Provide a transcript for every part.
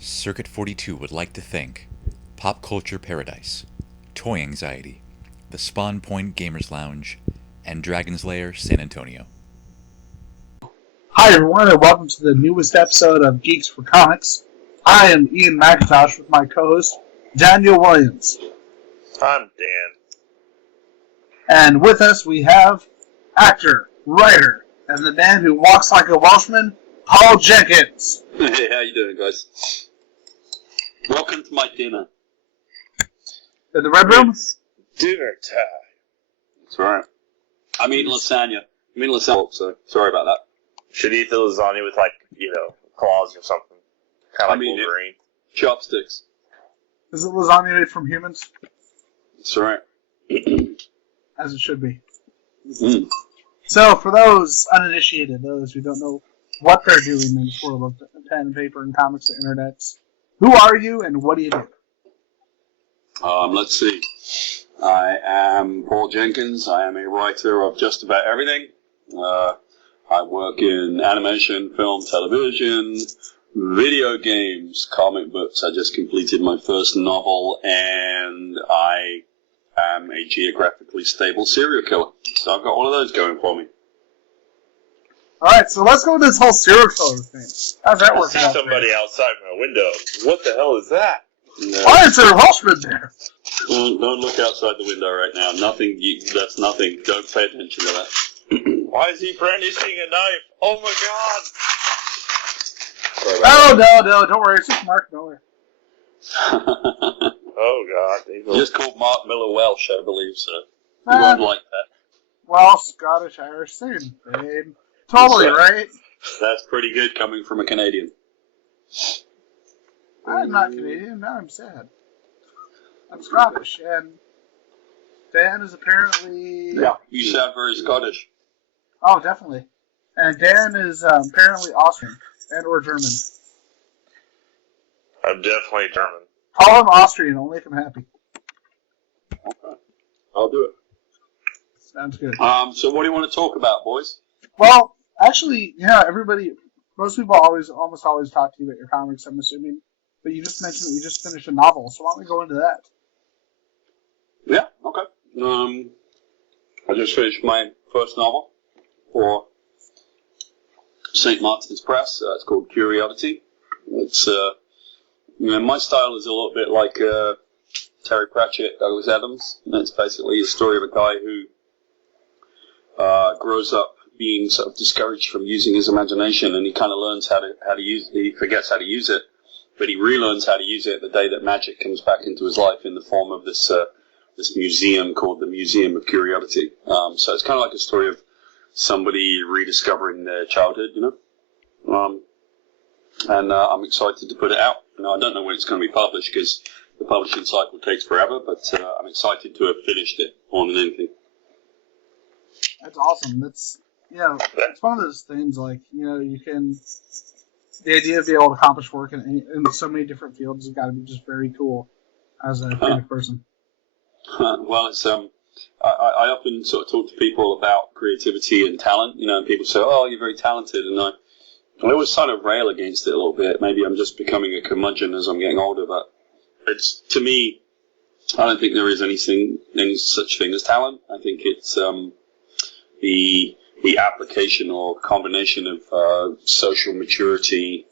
Circuit 42 would like to thank Pop Culture Paradise, Toy Anxiety, the Spawn Point Gamers Lounge, and Dragon's Lair San Antonio. Hi everyone, and welcome to the newest episode of Geeks4Comics. I am Ian McIntosh with my co-host, Daniel Williams. I'm Dan. And with us we have actor, writer, and the man who walks like a Welshman, Paul Jenkins. Hey, how you doing, guys? Welcome to my dinner. In the Red Room? Dinner time. That's right. I'm eating lasagna. So sorry about that. Should eat the lasagna with, claws or something. Kind of like Wolverine. Chopsticks. Is it lasagna made from humans? That's right. As it should be. Mm. So, for those uninitiated, those who don't know what they're doing in this world of pen and paper and comics and internets, who are you and what do you do? Let's see. I am Paul Jenkins. I am a writer of just about everything. I work in animation, film, television, video games, comic books. I just completed my first novel, and I am a geographically stable serial killer. So I've got all of those going for me. Alright, so let's go with this whole serial killer thing. How's that I working see out? somebody outside my window. What the hell is that? No, Why is there a Welshman there? don't look outside the window right now. That's nothing. Don't pay attention to that. Why is he brandishing a knife? Oh my god! Sorry about No, don't worry, it's just Mark Miller. that. Oh god. Just called Mark Miller Welsh, I believe, so you won't like that. Well, Scottish, Irish, same thing. Totally, right? That's pretty good coming from a Canadian. I'm not Canadian, now I'm sad. I'm Scottish, and Dan is apparently... Yeah, you sound very Scottish. Oh, definitely. And Dan is apparently Austrian, and or German. I'm definitely German. Call him Austrian, it'll make him happy. Okay. I'll do it. Sounds good. So what do you want to talk about, boys? Well, actually, most people almost always talk to you about your comics, I'm assuming. But you just mentioned that you just finished a novel, so why don't we go into that? Yeah, okay. I just finished my first novel for St. Martin's Press. It's called Curiosity. It's, my style is a little bit like Terry Pratchett, Douglas Adams. And it's basically a story of a guy who grows up being sort of discouraged from using his imagination, and he kind of learns how to use it. He forgets how to use it, but he relearns how to use it the day that magic comes back into his life in the form of this museum called the Museum of Curiosity. So it's kind of like a story of somebody rediscovering their childhood, and I'm excited to put it out. I don't know when it's going to be published because the publishing cycle takes forever, but I'm excited to have finished it more than anything. That's awesome. It's one of those things, the idea of being able to accomplish work in so many different fields has got to be just very cool as a creative person. Well, it's I often sort of talk to people about creativity and talent, and people say, "Oh, you're very talented," and I always kind of rail against it a little bit. Maybe I'm just becoming a curmudgeon as I'm getting older, but it's, to me, I don't think there is any such thing as talent. I think it's the application or combination of social maturity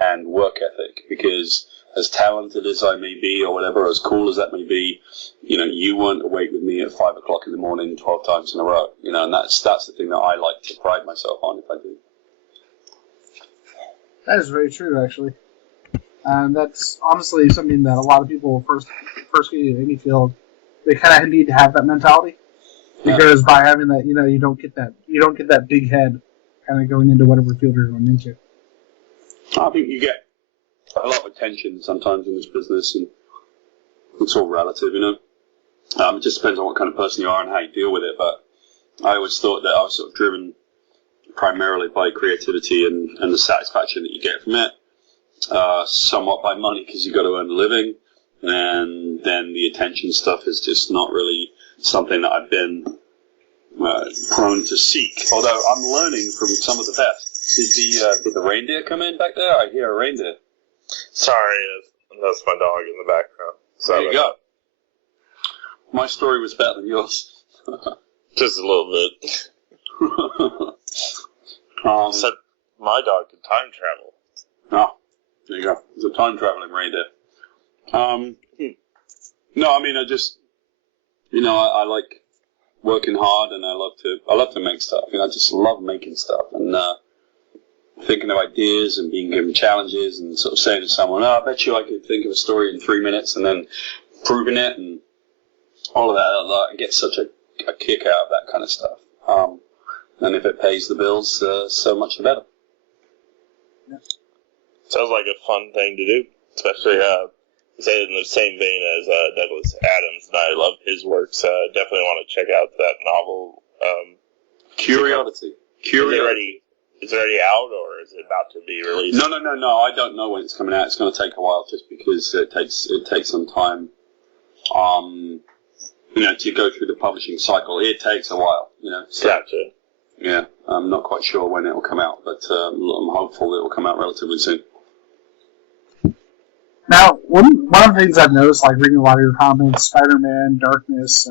and work ethic, because as talented as I may be or whatever, as cool as that may be, you weren't awake with me at 5 o'clock in the morning 12 times in a row, and that's the thing that I like to pride myself on if I do. That is very true, actually. And that's honestly something that a lot of people first get into any field, they kind of need to have that mentality. Because by having that, you don't get that big head kind of going into whatever field you're going into. I think you get a lot of attention sometimes in this business, and it's all relative, It just depends on what kind of person you are and how you deal with it, but I always thought that I was sort of driven primarily by creativity and the satisfaction that you get from it, somewhat by money because you've got to earn a living, and then the attention stuff is just not really something that I've been prone to seek, although I'm learning from some of the best. Did the reindeer come in back there? I hear a reindeer. Sorry, that's my dog in the background. So There you go. My story was better than yours. Just a little bit. Except my dog could time travel. Oh, there you go. It's a time traveling reindeer. No, I mean, I just, I like working hard, and I love to make stuff. I just love making stuff, and thinking of ideas and being given challenges, and sort of saying to someone, "Oh, I bet you I could think of a story in 3 minutes," and then proving it, and all of that. I get such a kick out of that kind of stuff. And if it pays the bills, so much the better. Yeah. Sounds like a fun thing to do, especially say in the same vein as Douglas Adams, and I love his works. Definitely want to check out that novel. Curiosity. Is it already out, or is it about to be released? No. I don't know when it's coming out. It's going to take a while, just because it takes some time. To go through the publishing cycle, it takes a while. So, Gotcha. yeah, I'm not quite sure when it will come out, but I'm hopeful it will come out relatively soon. Now, one of the things I've noticed, like reading a lot of your comments, Spider-Man, Darkness,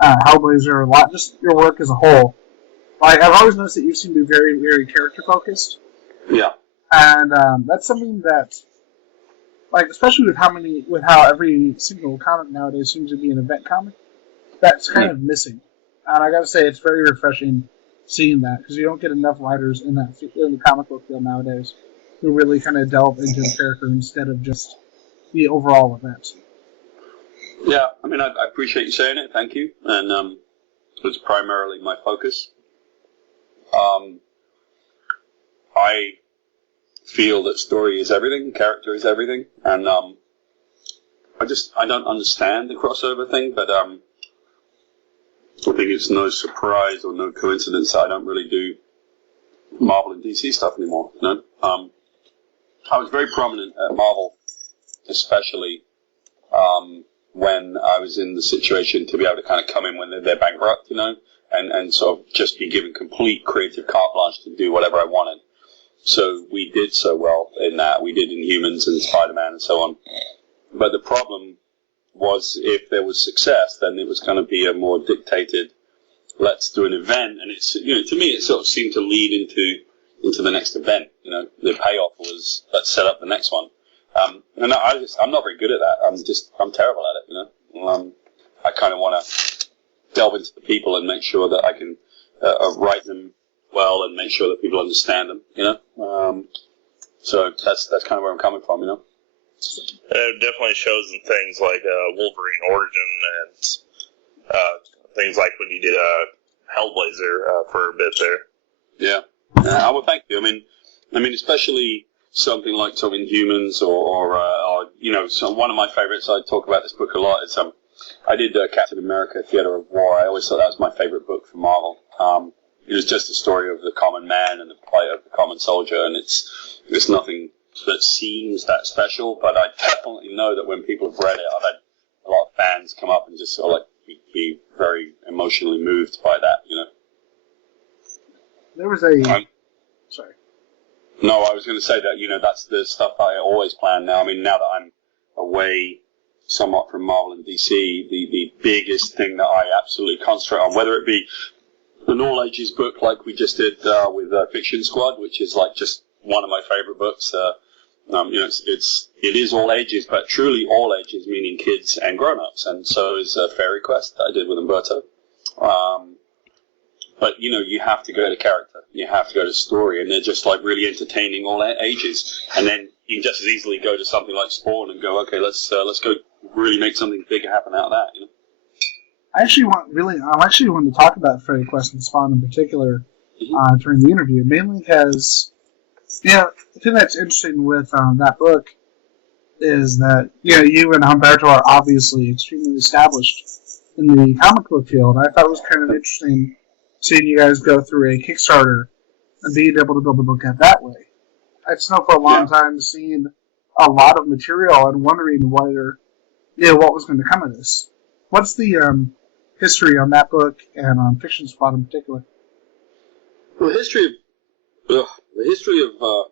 Hellblazer, a lot, just your work as a whole. Like, I've always noticed that you seem to be very, very character-focused. Yeah. And that's something that, like, especially with how every single comic nowadays seems to be an event comic, that's kind of missing. And I gotta say, it's very refreshing seeing that, because you don't get enough writers in the comic book field nowadays who really kind of delve into the character instead of just the overall event. Yeah, I mean, I appreciate you saying it. Thank you. And it's primarily my focus. I feel that story is everything, character is everything, and I don't understand the crossover thing, but I think it's no surprise or no coincidence that I don't really do Marvel and DC stuff anymore. I was very prominent at Marvel, especially when I was in the situation to be able to kind of come in when they're bankrupt, and sort of just be given complete creative carte blanche to do whatever I wanted. So we did so well in that. We did Inhumans and Spider-Man and so on. But the problem was, if there was success, then it was going to be a more dictated, let's do an event. And it's, to me, it sort of seemed to lead into the next event. The payoff was, let's set up the next one. And I'm not very good at that. I'm terrible at it, I kind of want to delve into the people and make sure that I can write them well and make sure that people understand them, So that's kind of where I'm coming from, It definitely shows in things like Wolverine Origin and things like when you did Hellblazer for a bit there. Yeah. Well, thank you. I mean, especially something like Inhumans or so one of my favorites. I talk about this book a lot. Is I did Captain America: Theater of War. I always thought that was my favorite book from Marvel. It was just a story of the common man and the plight of the common soldier, and it's nothing that seems that special. But I definitely know that when people have read it, I've had a lot of fans come up and just sort of be very emotionally moved by that. There was a... sorry. No, I was going to say that, that's the stuff I always plan now. Now that I'm away somewhat from Marvel and DC, the biggest thing that I absolutely concentrate on, whether it be an all-ages book like we just did with Fiction Squad, which is just one of my favorite books. It is all ages, but truly all ages, meaning kids and grown-ups. And so is Fairy Quest that I did with Umberto. But, you have to go to character. You have to go to story, and they're just really entertaining all ages. And then you can just as easily go to something like Spawn and go, okay, let's go really make something big happen out of that. I actually want to talk about Fairy Quest and Spawn in particular during the interview, mainly because the thing that's interesting with that book is that you and Humberto are obviously extremely established in the comic book field. I thought it was kind of interesting seeing you guys go through a Kickstarter and being able to build a book out that way. I've known for a long time seeing a lot of material and wondering what was going to come of this. What's the history on that book and on Fiction Squad in particular? Well, the history of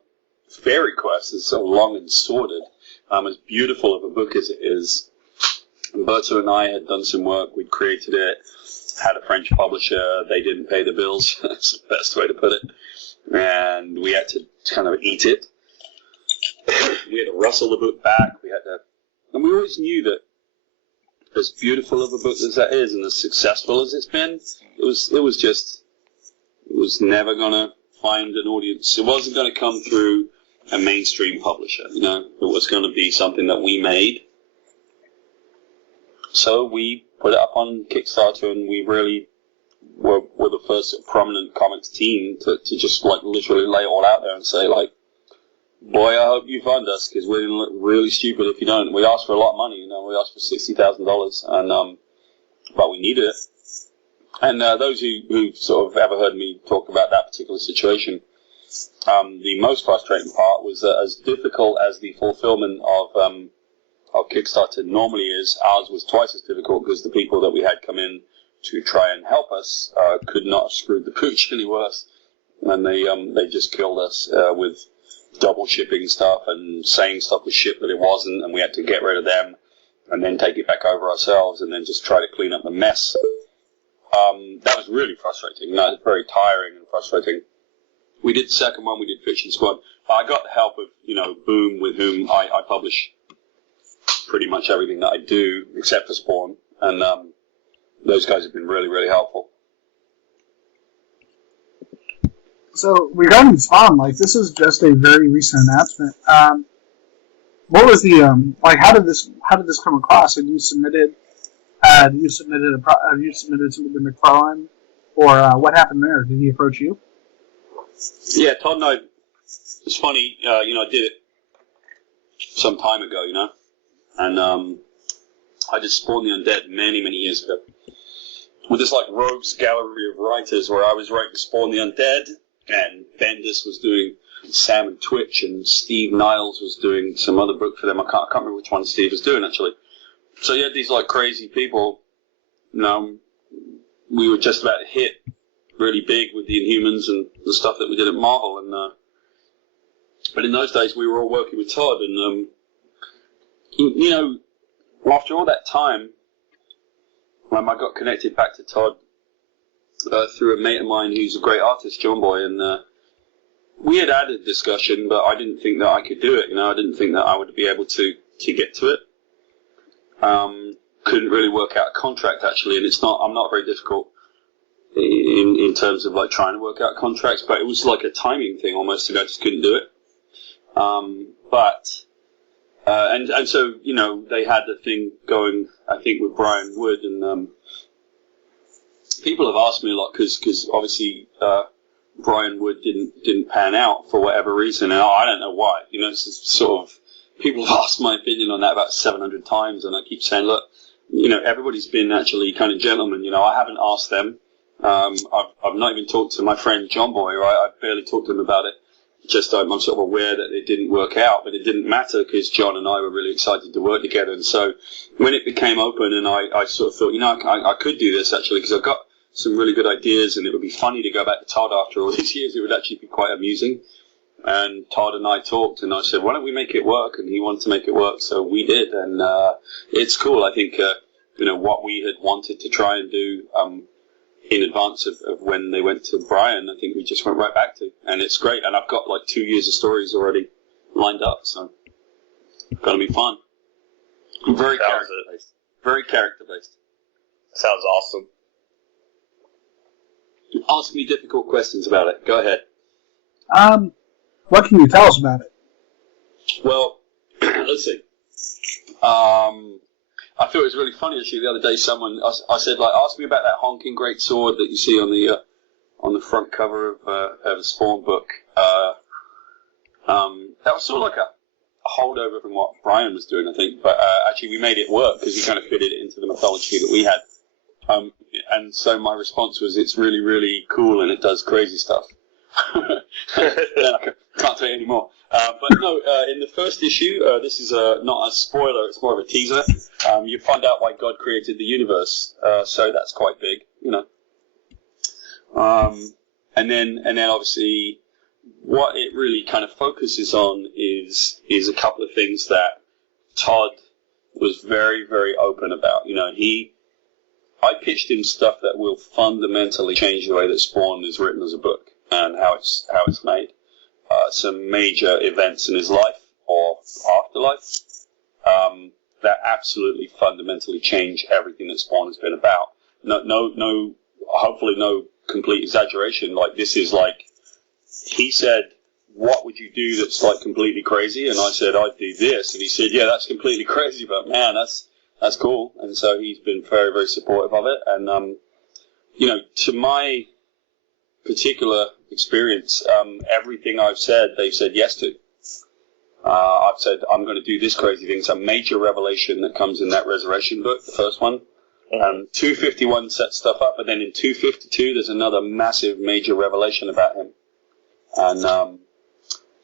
Fairy Quest is so long and sordid, as beautiful of a book as it is. Berto and I had done some work. We'd created it, had a French publisher. They didn't pay the bills. That's the best way to put it. And we had to kind of eat it. We had to rustle the book back. And we always knew that as beautiful of a book as that is and as successful as it's been, it was never going to find an audience. It wasn't going to come through a mainstream publisher, you know. It was going to be something that we made. So we put it up on Kickstarter, and we really were the first prominent comics team to just like literally lay it all out there and say, like, boy, I hope you fund us, because we're going to look really stupid if you don't. We asked for a lot of money, you know. We asked for $60,000, and but we needed it. And those who sort of ever heard me talk about that particular situation, the most frustrating part was that as difficult as the fulfillment of Kickstarter normally is, ours was twice as difficult, because the people that we had come in to try and help us could not have screwed the pooch any worse. And they just killed us with double shipping stuff and saying stuff was shipped that it wasn't, and we had to get rid of them and then take it back over ourselves and then just try to clean up the mess. That was really frustrating. That was very tiring and frustrating. We did the second one. We did Fiction Squad. I got the help of, you know, Boom, with whom I publish pretty much everything that I do except for Spawn, and those guys have been really, really helpful. So regarding Spawn, like, this is just a very recent announcement. What was the how did this come across? Have you submitted something to McFarlane, or what happened there? Did he approach you? Yeah, Todd and I. It's funny, you know, I did it some time ago, you know, and I did Spawn the Undead many, many years ago with this like rogues gallery of writers where I was writing Spawn the Undead, and Bendis was doing Sam and Twitch, and Steve Niles was doing some other book for them. I can't remember which one Steve was doing, actually. So you had these like crazy people. You know, we were just about to hit really big with the Inhumans and the stuff that we did at Marvel, and but in those days we were all working with Todd, and you know, after all that time, I got connected back to Todd through a mate of mine who's a great artist, John Boy, and we had had a discussion, but I didn't think that I could do it. You know, I didn't think that I would be able to get to it. Couldn't really work out a contract, actually, and I'm not very difficult in terms of like trying to work out contracts, but it was like a timing thing almost, and I just couldn't do it. And so, you know, they had the thing going, I think, with Brian Wood, and people have asked me a lot, because obviously Brian Wood didn't pan out for whatever reason, and I don't know why. You know, it's just sort of, people have asked my opinion on that about 700 times, and I keep saying, look, you know, everybody's been actually kind of gentlemen. You know, I haven't asked them. I've not even talked to my friend John Boy, right? I barely talked to him about it. Just I'm sort of aware that it didn't work out, but it didn't matter because John and I were really excited to work together. And so when it became open, and I sort of thought, you know, I could do this actually, because I've got some really good ideas, and it would be funny to go back to Todd after all these years. It would actually be quite amusing. And Todd and I talked, and I said, why don't we make it work? And he wanted to make it work, so we did. And it's cool. I think, you know, what we had wanted to try and do in advance of when they went to Brian, I think we just went right back to. And it's great. And I've got like 2 years of stories already lined up, so it's going to be fun. Very character-based. Very character-based. Sounds awesome. Ask me difficult questions about it. Go ahead. What can you tell us about it? Well, let's see. I thought it was really funny actually. The other day, I said, like, ask me about that honking great sword that you see on the front cover of a Spawn book. That was sort of like a holdover from what Brian was doing, I think. But actually, we made it work because we kind of fitted it into the mythology that we had. And so my response was, it's really, really cool and it does crazy stuff. I can't tell you anymore. But no, in the first issue, this is not a spoiler, it's more of a teaser. You find out why God created the universe, so that's quite big, you know. And then obviously what it really kind of focuses on is a couple of things that Todd was very, very open about. I pitched him stuff that will fundamentally change the way that Spawn is written as a book and how it's made. Some major events in his life or afterlife that absolutely fundamentally change everything that Spawn has been about. No, hopefully no complete exaggeration. Like, this is like, he said, what would you do that's like completely crazy? And I said, I'd do this. And he said, yeah, that's completely crazy, but man, that's cool. And so he's been very, very supportive of it. And, to my particular experience, everything I've said, they've said yes to. I've said, I'm going to do this crazy thing. It's a major revelation that comes in that Resurrection book, the first one. 251 sets stuff up, but then in 252, there's another massive major revelation about him. And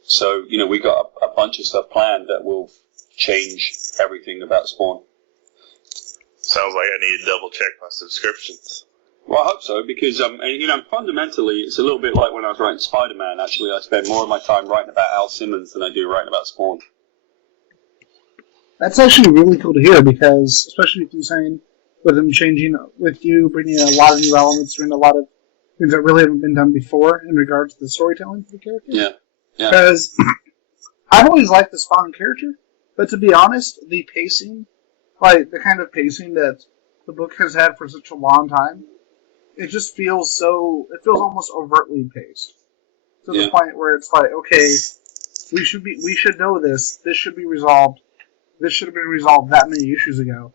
so, we got a bunch of stuff planned that will change everything about Spawn. Sounds like I need to double check my subscriptions. Well, I hope so, because, fundamentally, it's a little bit like when I was writing Spider-Man. Actually, I spend more of my time writing about Al Simmons than I do writing about Spawn. That's actually really cool to hear, because, especially with you saying, with him changing, with you bringing a lot of new elements, and a lot of things that really haven't been done before in regards to the storytelling for the character. Yeah. Because I've always liked the Spawn character, but to be honest, the pacing, like the kind of pacing that the book has had for such a long time, it just feels almost overtly paced. To the point where it's like, okay, we should know this. This should be resolved. This should have been resolved that many issues ago.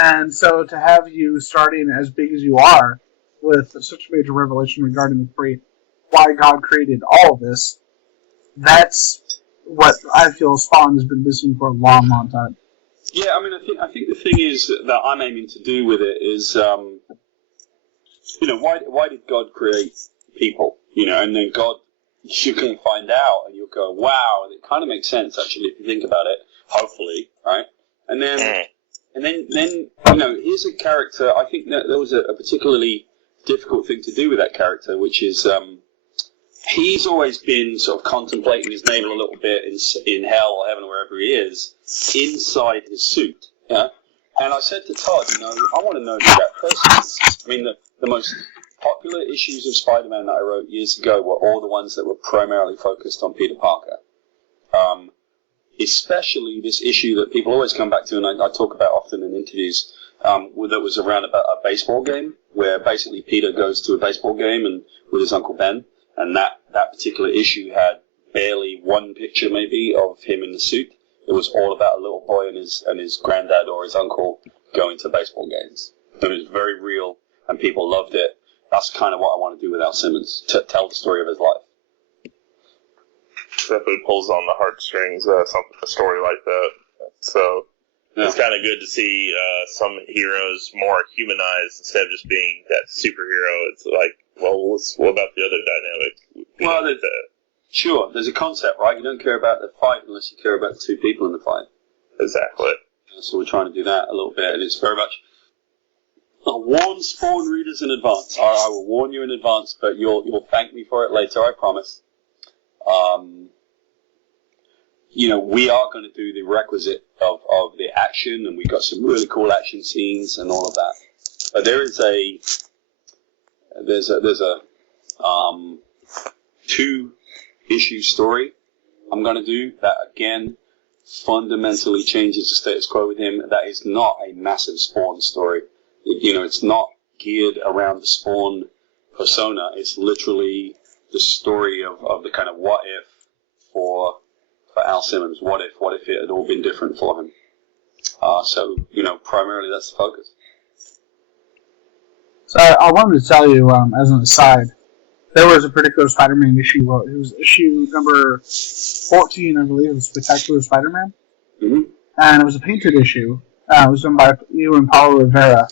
And so to have you starting as big as you are with such a major revelation regarding why God created all of this, that's what I feel Spawn has been missing for a long, long time. Yeah, I think the thing is that I'm aiming to do with it is, why did God create people? And then God, you can find out, and you'll go, wow, and it kind of makes sense actually if you think about it. Hopefully, right? And then here's a character. I think that there was a particularly difficult thing to do with that character, which is he's always been sort of contemplating his name a little bit in hell or heaven or wherever he is, inside his suit. Yeah. And I said to Todd, I want to know who that person is. I mean, the most popular issues of Spider-Man that I wrote years ago were all the ones that were primarily focused on Peter Parker. Especially this issue that people always come back to, and I talk about often in interviews, that was around about a baseball game, where basically Peter goes to a baseball game and with his Uncle Ben, and that particular issue had barely one picture maybe of him in the suit. It was all about a little boy and his granddad or his uncle going to baseball games. It was very real, and people loved it. That's kind of what I want to do with Al Simmons, to tell the story of his life. Definitely pulls on the heartstrings, a story like that. So it's kind of good to see some heroes more humanized instead of just being that superhero. It's like, well, what about the other dynamic? Well, sure, there's a concept, right? You don't care about the fight unless you care about the two people in the fight. Exactly. So we're trying to do that a little bit, and it's very much. I'll warn Spawn readers in advance. I will warn you in advance, but you'll thank me for it later, I promise. We are going to do the requisite of the action, and we've got some really cool action scenes and all of that. But there's a 2-issue story I'm going to do that again fundamentally changes the status quo with him. That is not a massive Spawn story. It's not geared around the Spawn persona. It's literally the story of the kind of what if for Al Simmons. What if it had all been different for him? So primarily that's the focus. So I wanted to tell you, as an aside, there was a particular Spider-Man issue. It was issue number 14, I believe, of Spectacular Spider-Man. Mm-hmm. And it was a painted issue. It was done by you and Paulo Rivera.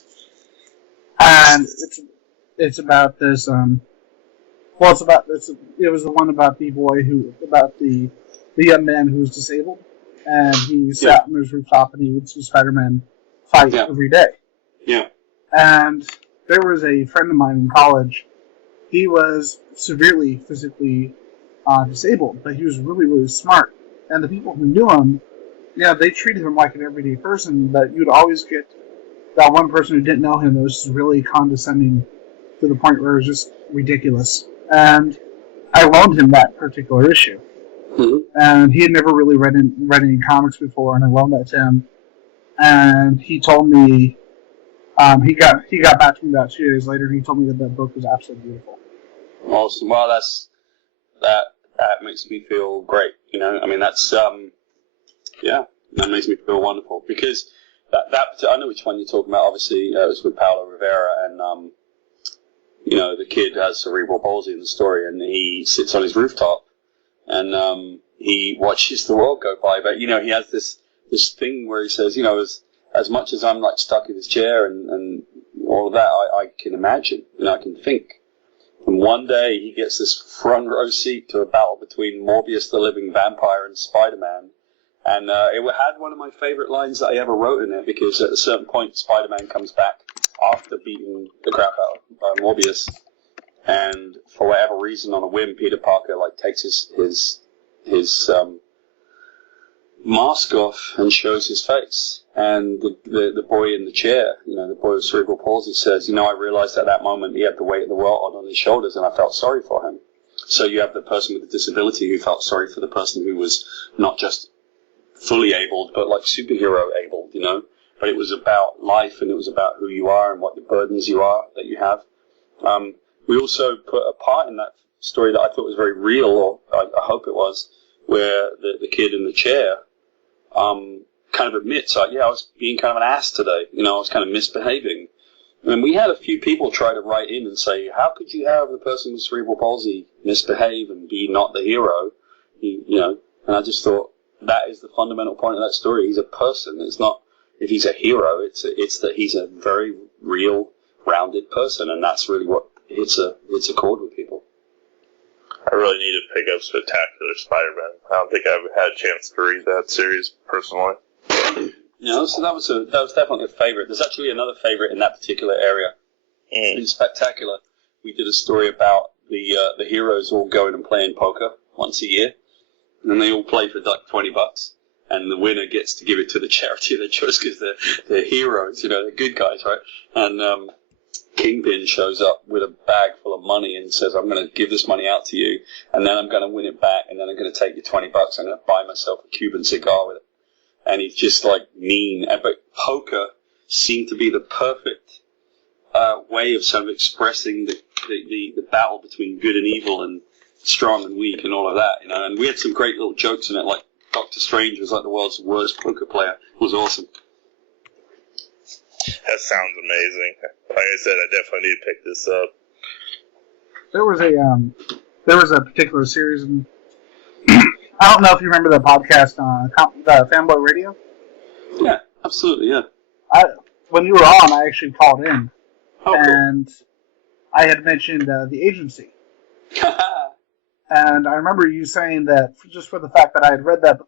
And it's about this. It was the one about the boy about the young man who was disabled, and he sat on his rooftop and he would see Spider-Man fight every day. Yeah. And there was a friend of mine in college. He was severely physically disabled, but he was really, really smart. And the people who knew him, they treated him like an everyday person, but you'd always get that one person who didn't know him that was just really condescending to the point where it was just ridiculous. And I loaned him that particular issue. Mm-hmm. And he had never really read any comics before, and I loaned that to him. And he told me, he got back to me about 2 days later, and he told me that book was absolutely beautiful. Awesome. Well, that makes me feel great. I mean, that's that makes me feel wonderful, because that I know which one you're talking about. Obviously, it was with Paulo Rivera, and the kid has cerebral palsy in the story, and he sits on his rooftop, and he watches the world go by. But he has this thing where he says, as much as I'm like stuck in this chair and all of that, I can imagine, I can think. And one day he gets this front row seat to a battle between Morbius the Living Vampire and Spider-Man. And it had one of my favorite lines that I ever wrote in it, because at a certain point Spider-Man comes back after beating the crap out of Morbius. And for whatever reason, on a whim, Peter Parker takes his mask off and shows his face. And the boy in the chair, the boy with cerebral palsy, says, I realized at that moment he had the weight of the world on his shoulders, and I felt sorry for him. So you have the person with the disability who felt sorry for the person who was not just fully abled, but like superhero abled, But it was about life, and it was about who you are and what the burdens that you have. We also put a part in that story that I thought was very real, or I hope it was, where the kid in the chair kind of admits, I was being kind of an ass today. I was kind of misbehaving. And we had a few people try to write in and say, how could you have the person with cerebral palsy misbehave and be not the hero? And I just thought, that is the fundamental point of that story. He's a person. It's not if he's a hero. It's that he's a very real, rounded person, and that's really what hits a chord with people. I really need to pick up Spectacular Spider-Man. I don't think I've had a chance to read that series personally. So that was definitely a favorite. There's actually another favorite in that particular area. In Spectacular, we did a story about the heroes all going and playing poker once a year, and then they all play for like $20, and the winner gets to give it to the charity of their choice, because they're heroes, they're good guys, right? And Kingpin shows up with a bag full of money and says, I'm going to give this money out to you, and then I'm going to win it back, and then I'm going to take your $20. I'm going to buy myself a Cuban cigar with it. And he's just like mean. But poker seemed to be the perfect way of sort of expressing the battle between good and evil and strong and weak and all of that, And we had some great little jokes in it, like Doctor Strange was like the world's worst poker player. It was awesome. That sounds amazing. Like I said, I definitely need to pick this up. There was a particular series, and I don't know if you remember the podcast, the Fanboy Radio. Yeah, absolutely, yeah. When you were on, I actually called in, and cool. I had mentioned the agency. And I remember you saying that just for the fact that I had read that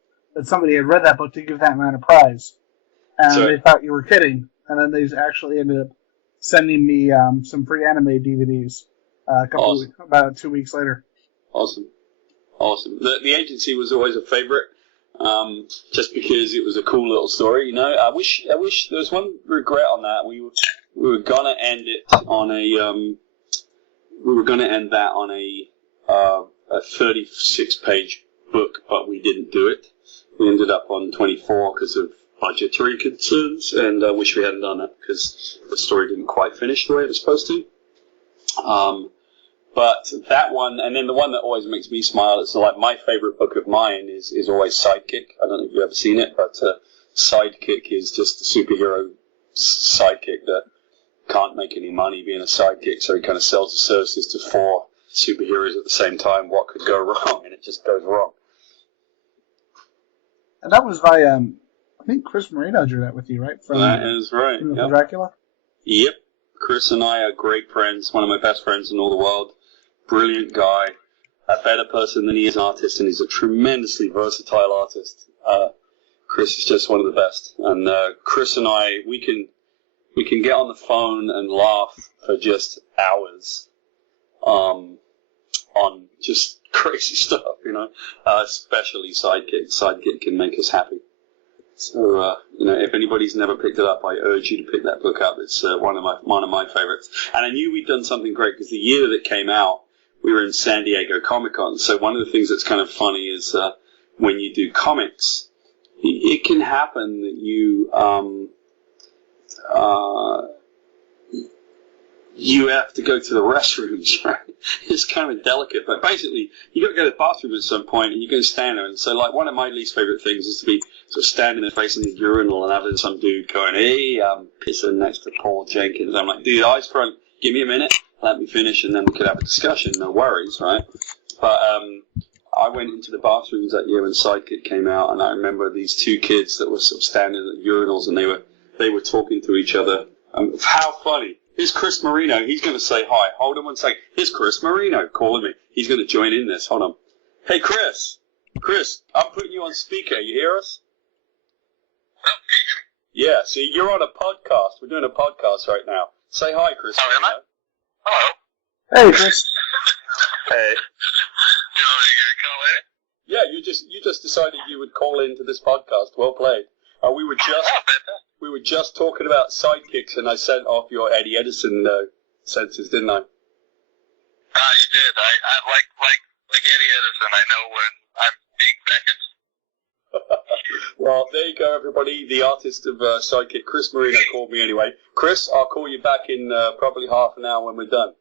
somebody had read that book to give that man a prize, and they thought you were kidding. And then they actually ended up sending me some free anime DVDs about 2 weeks later. Awesome. The agency was always a favorite, just because it was a cool little story. I wish there was one regret on that. We were gonna end it on a 36-page book, but we didn't do it. We ended up on 24 because of budgetary concerns, and I wish we hadn't done that because the story didn't quite finish the way it was supposed to. But that one, and then the one that always makes me smile, it's like my favorite book of mine is always Sidekick. I don't know if you've ever seen it, but Sidekick is just a superhero sidekick that can't make any money being a sidekick, so he kind of sells the services to 4 superheroes at the same time. What could go wrong? And it just goes wrong. And that was by, I think Chris Moreno drew that with you, right? That is right. From Dracula? Yep. Chris and I are great friends, one of my best friends in all the world. Brilliant guy, a better person than he is an artist, and he's a tremendously versatile artist. Chris is just one of the best. And Chris and I, we can get on the phone and laugh for just hours on just crazy stuff, especially Sidekick. Sidekick can make us happy. So, if anybody's never picked it up, I urge you to pick that book up. It's one of my favorites. And I knew we'd done something great because the year that it came out, we were in San Diego Comic-Con. So one of the things that's kind of funny is when you do comics, it can happen that you have to go to the restrooms, right? It's kind of delicate, but basically, you got to go to the bathroom at some point, and you're going to stand there. And so, like, one of my least favorite things is to be sort of standing there facing the urinal and having some dude going, "Hey, I'm pissing next to Paul Jenkins." I'm like, "Dude, eyes front, give me a minute, let me finish, and then we could have a discussion. No worries, right?" But I went into the bathrooms that year when Sidekick came out, and I remember these two kids that were sort of standing at the urinals, and they were talking to each other. How funny! Here's Chris Marino. He's going to say hi. Hold on one second. Here's Chris Marino calling me. He's going to join in this. Hold on. Hey, Chris. Chris, I'm putting you on speaker. You hear us? Yeah, so you're on a podcast. We're doing a podcast right now. Say hi, Chris Marino. Hello. Hey, Chris. Hey. You gonna call in? Yeah, you just decided you would call into this podcast. Well played. We were just talking about sidekicks, and I sent off your Eddie Edison senses, didn't I? You did. I like Eddie Edison. I know when I'm being beckoned. Well, there you go, everybody. The artist of Sidekick, Chris Marino, called me anyway. Chris, I'll call you back in probably half an hour when we're done.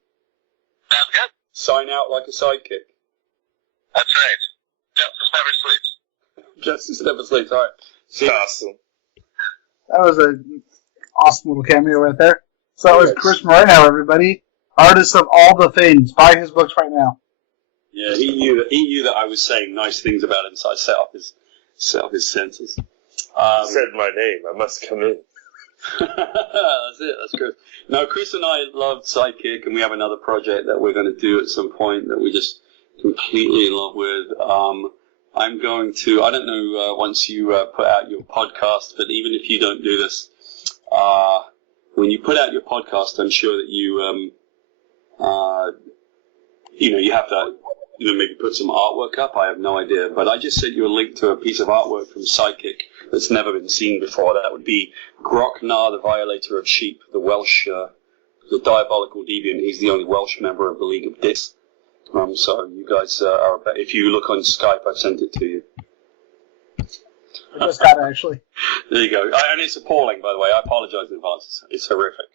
Sounds good. Sign out like a sidekick. That's right. Justice never sleeps. Justice never sleeps. All right. See Awesome. That was an awesome little cameo right there. So that was Chris Moreno, everybody. Artist of all the things. Buy his books right now. Yeah, he knew that I was saying nice things about him, so I set off his senses. You said my name. I must come in. That's it. That's Chris. No, Chris and I love Sidekick, and we have another project that we're going to do at some point that we're just completely in love with. I'm going to, I don't know, once you put out your podcast, but even if you don't do this, when you put out your podcast, I'm sure that you have to, maybe put some artwork up. I have no idea, but I just sent you a link to a piece of artwork from Sidekick that's never been seen before. That would be Groknar, the Violator of Sheep, the Welsh, the diabolical deviant. He's the only Welsh member of the League of Dicks. So you guys are. If you look on Skype, I've sent it to you. I just got it, actually. There you go. And it's appalling, by the way. I apologize in advance. It's horrific.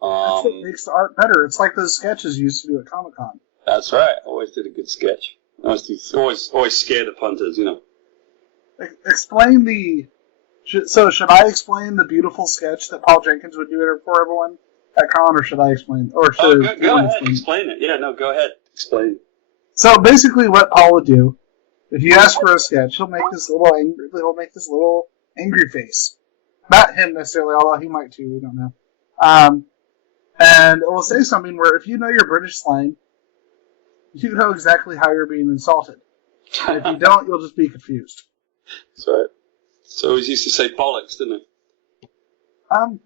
That's what makes the art better. It's like those sketches you used to do at Comic-Con. That's right. Always did a good sketch. Always scare the punters, Explain the... So should I explain the beautiful sketch that Paul Jenkins would do for everyone at Con, or should I explain? Or should go ahead. Explain it. Yeah, no, go ahead. Explain. So basically, what Paul would do, if you ask for a sketch, he'll make this little angry face. Not him necessarily, although he might too. We don't know. And it will say something where, if you know your British slang, you know exactly how you're being insulted. And if you don't, you'll just be confused. That's right. So he used to say bollocks, didn't he? I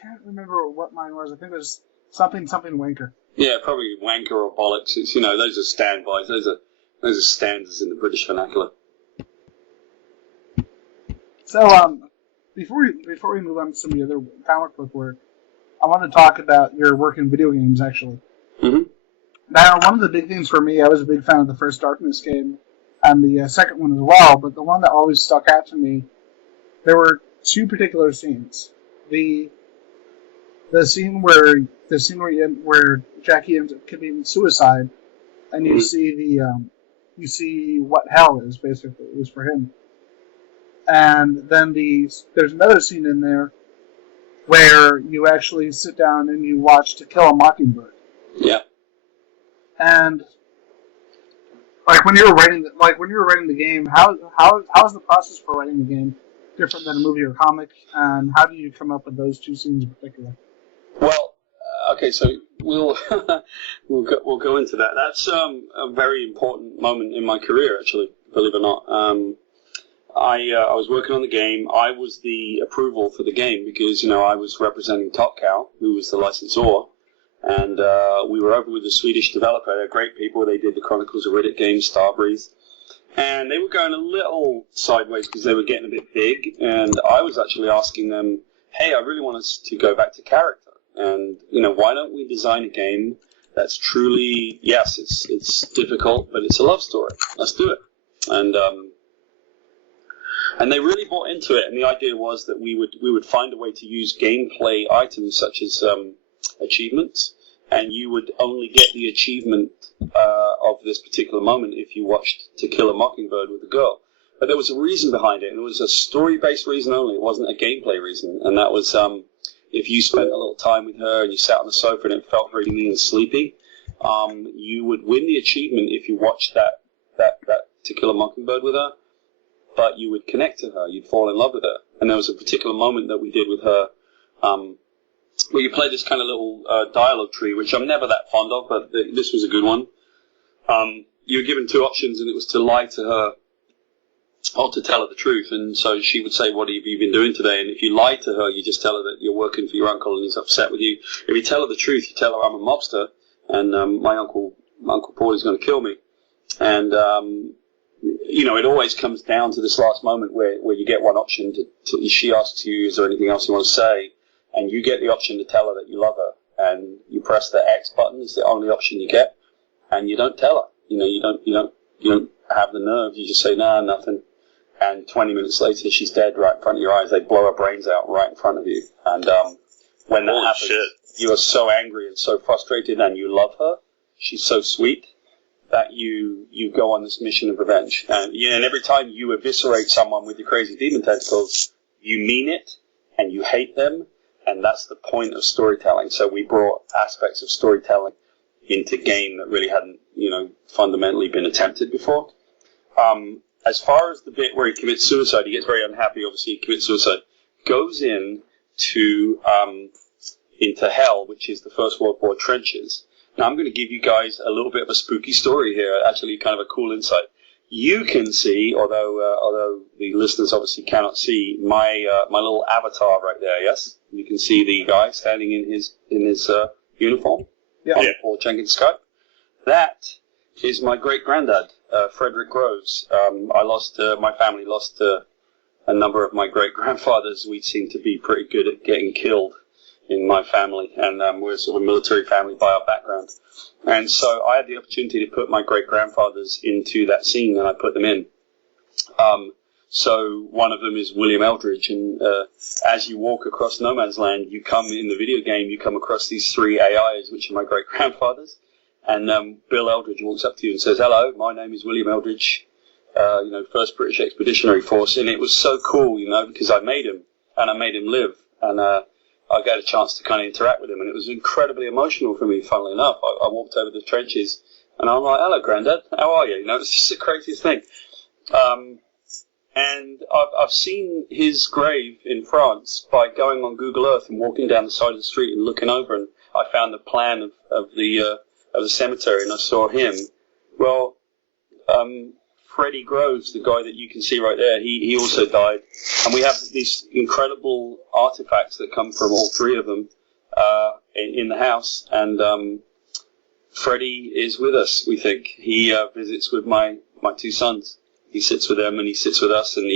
can't remember what mine was. I think it was something wanker. Yeah, probably wanker or bollocks. It's, those are standbys. Those are standards in the British vernacular. So, before we move on to some of the other comic book work, I want to talk about your work in video games, actually. Mm-hmm. Now, one of the big things for me, I was a big fan of the first Darkness game, and the second one as well, but the one that always stuck out to me, there were two particular scenes. The scene where Jackie ends up committing suicide, and you you see what hell is, basically, it was for him. And then there's another scene in there where you actually sit down and you watch To Kill a Mockingbird. Yeah. And when you were writing the game, how is the process for writing the game different than a movie or comic? And how do you come up with those two scenes in particular? Well, okay, so we'll go into that. That's a very important moment in my career, actually, believe it or not. I was working on the game. I was the approval for the game because, I was representing Top Cow, who was the licensor, And we were over with the Swedish developer. They're great people. They did the Chronicles of Riddick game, Starbreeze. And they were going a little sideways because they were getting a bit big. And I was actually asking them, hey, I really want us to go back to character. And, why don't we design a game that's truly, yes, it's difficult, but it's a love story. Let's do it. And they really bought into it. And the idea was that we would find a way to use gameplay items such as achievements, and you would only get the achievement of this particular moment if you watched To Kill a Mockingbird with a girl. But there was a reason behind it, and it was a story-based reason only. It wasn't a gameplay reason, and that was if you spent a little time with her and you sat on the sofa and it felt very mean and sleepy, you would win the achievement if you watched that To Kill a Mockingbird with her, but you would connect to her, you'd fall in love with her. And there was a particular moment that we did with her where you play this kind of little dialogue tree, which I'm never that fond of, but this was a good one. You were given two options, and it was to lie to her or to tell her the truth. And so she would say, what have you been doing today? And if you lie to her, you just tell her that you're working for your uncle and he's upset with you. If you tell her the truth, you tell her I'm a mobster and my uncle Paul is going to kill me. And, it always comes down to this last moment where you get one option to she asks you, is there anything else you want to say? And you get the option to tell her that you love her. And you press the X button, it's the only option you get. And you don't tell her. You don't have the nerve. You just say, nah, nothing. And 20 minutes later, she's dead right in front of your eyes. They blow her brains out right in front of you. And when that happens, you are so angry and so frustrated, and you love her. She's so sweet that you go on this mission of revenge. And every time you eviscerate someone with your crazy demon tentacles, you mean it, and you hate them, and that's the point of storytelling. So we brought aspects of storytelling into game that really hadn't, fundamentally been attempted before. As far as the bit where he commits suicide, he gets very unhappy, obviously he commits suicide, goes into hell, which is the First World War trenches. Now I'm going to give you guys a little bit of a spooky story here, actually kind of a cool insight. You can see, although the listeners obviously cannot see, my little avatar right there, yes? You can see the guy standing in his uniform on the Paul Jenkins Skype. That is my great-granddad, Frederick Groves. My family lost a number of my great-grandfathers. We seem to be pretty good at getting killed in my family, and we're sort of a military family by our background. And so I had the opportunity to put my great-grandfathers into that scene, and I put them in. So one of them is William Eldridge, and as you walk across No Man's Land, in the video game, you come across these three AIs, which are my great-grandfathers. And Bill Eldridge walks up to you and says, hello, my name is William Eldridge, First British Expeditionary Force. And it was so cool, because I made him, and I made him live. And I got a chance to kind of interact with him. And it was incredibly emotional for me, funnily enough. I walked over the trenches, and I'm like, hello, Grandad, how are you? It's just the craziest thing. And I've seen his grave in France by going on Google Earth and walking down the side of the street and looking over, and I found the plan of the cemetery, and I saw him. Well, Freddie Groves, the guy that you can see right there, he also died. And we have these incredible artifacts that come from all three of them in the house. And Freddie is with us, we think. He visits with my two sons. He sits with them and he sits with us. And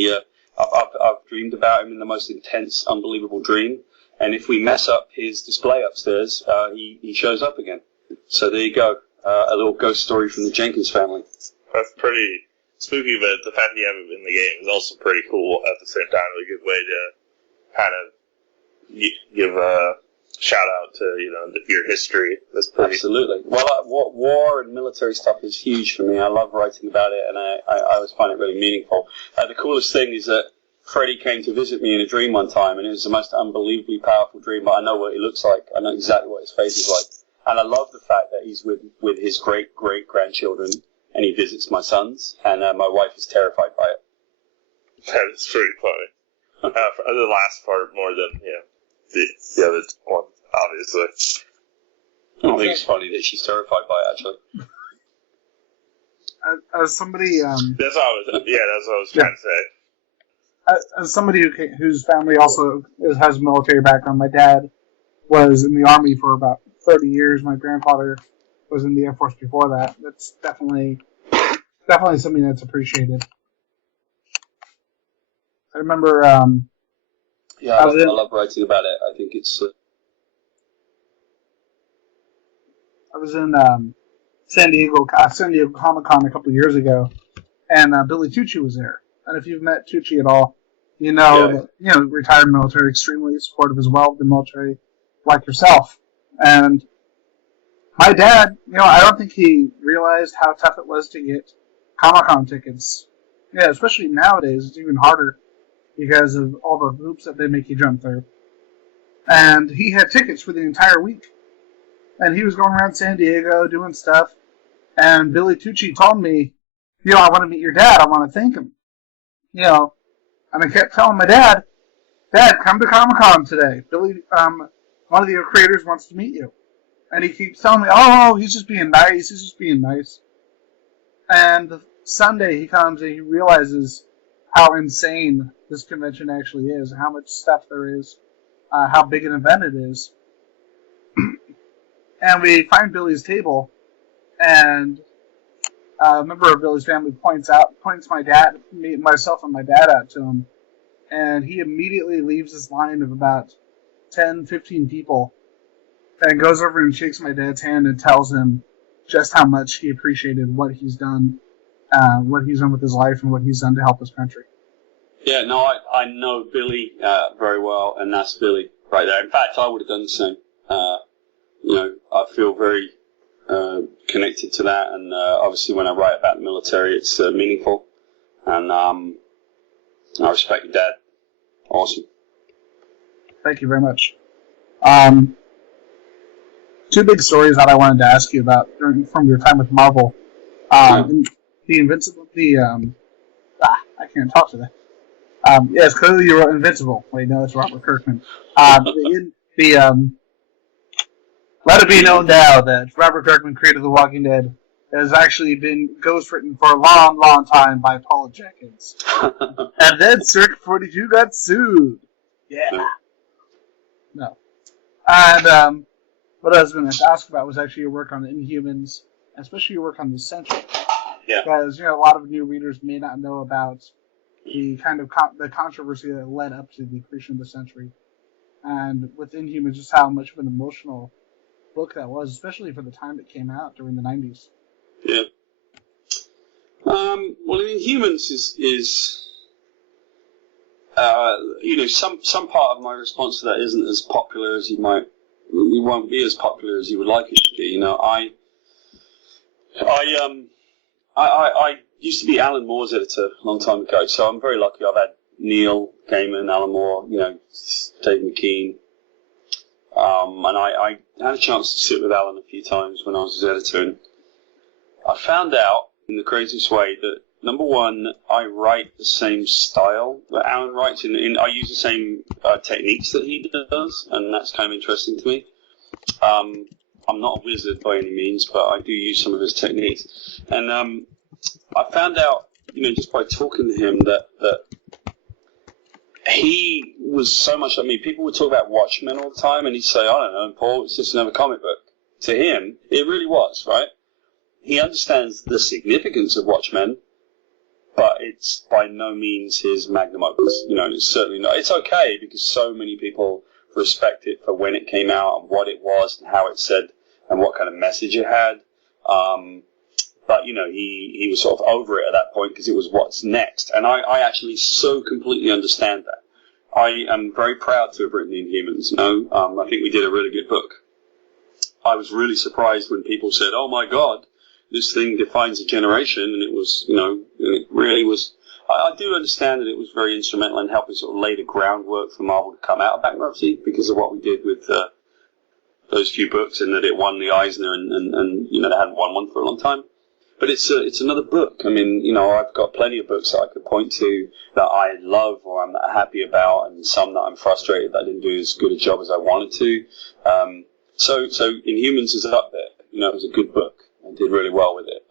I've dreamed about him in the most intense, unbelievable dream. And if we mess up his display upstairs, he shows up again. So there you go, a little ghost story from the Jenkins family. That's pretty spooky, but the fact that you have it in the game is also pretty cool at the same time. A good way to kind of give a shout out to your history. That's pretty absolutely. Well, war and military stuff is huge for me. I love writing about it, and I always find it really meaningful. The coolest thing is that Freddie came to visit me in a dream one time, and it was the most unbelievably powerful dream. But I know what he looks like. I know exactly what his face is like. And I love the fact that he's with his great-great-grandchildren, and he visits my sons, and my wife is terrified by it. That is pretty funny. The last part more than, the other one, obviously. I think it's funny that she's terrified by it, actually. As somebody... That's what I was trying to say. As somebody whose family also has a military background, my dad was in the Army for about 30 years. My grandfather was in the Air Force before that. That's definitely something that's appreciated. I remember. I love writing about it. I think it's. I was in San Diego Comic Con a couple of years ago, and Billy Tucci was there. And if you've met Tucci at all, you know that, retired military, extremely supportive as well of the military, like yourself. And my dad, I don't think he realized how tough it was to get Comic-Con tickets. Yeah, especially nowadays, it's even harder because of all the hoops that they make you jump through. And he had tickets for the entire week. And he was going around San Diego doing stuff. And Billy Tucci told me, I want to meet your dad. I want to thank him. And I kept telling my dad, come to Comic-Con today. Billy, one of the creators wants to meet you. And he keeps telling me, oh, he's just being nice. And Sunday he comes and he realizes how insane this convention actually is, how much stuff there is, how big an event it is. And we find Billy's table, and a member of Billy's family points myself and my dad out to him, and he immediately leaves this line of about 10, 15 people and goes over and shakes my dad's hand and tells him just how much he appreciated what he's done with his life and what he's done to help his country. Yeah, no, I know Billy very well, and that's Billy right there. In fact, I would have done the same. I feel very connected to that, and obviously when I write about the military, it's meaningful, and I respect your dad. Awesome. Thank you very much. Two big stories that I wanted to ask you about from your time with Marvel. The Invincible, I can't talk today. Yes, clearly you wrote Invincible. Wait, no, that's Robert Kirkman. Let it be known now that Robert Kirkman, creator of The Walking Dead, has actually been ghostwritten for a long, long time by Paul Jenkins. And then Circuit 42 got sued. Yeah. No. And what I was going to ask about was actually your work on the Inhumans, especially your work on the Sentry. Yeah. Because a lot of new readers may not know about the kind of the controversy that led up to the creation of the Sentry, and with Inhumans, just how much of an emotional book that was, especially for the time it came out during the 90s. Yeah. Well, Inhumans is some part of my response to that isn't as popular as it won't be as popular as you would like it to be. I used to be Alan Moore's editor a long time ago, so I'm very lucky. I've had Neil Gaiman, Alan Moore, Dave McKean. And I had a chance to sit with Alan a few times when I was his editor, and I found out in the craziest way that, number one, I write the same style that Alan writes, and I use the same techniques that he does, and that's kind of interesting to me. I'm not a wizard by any means, but I do use some of his techniques. And I found out, just by talking to him, that he was so much like me. People would talk about Watchmen all the time, and he'd say, I don't know, Paul, it's just another comic book. To him, it really was, right? He understands the significance of Watchmen, but it's by no means his magnum opus. It's certainly not. It's okay, because so many people respect it for when it came out and what it was and how it said and what kind of message it had. But, he was sort of over it at that point because it was what's next. And I actually so completely understand that. I am very proud to have written Inhumans. I think we did a really good book. I was really surprised when people said, oh my God, this thing defines a generation. And it was, it really was. I do understand that it was very instrumental in helping sort of lay the groundwork for Marvel to come out of bankruptcy because of what we did with those few books, and that it won the Eisner and they hadn't won one for a long time. But it's another book. I've got plenty of books that I could point to that I love or I'm not happy about, and some that I'm frustrated that I didn't do as good a job as I wanted to. So Inhumans is up there. It was a good book. I did really well with it.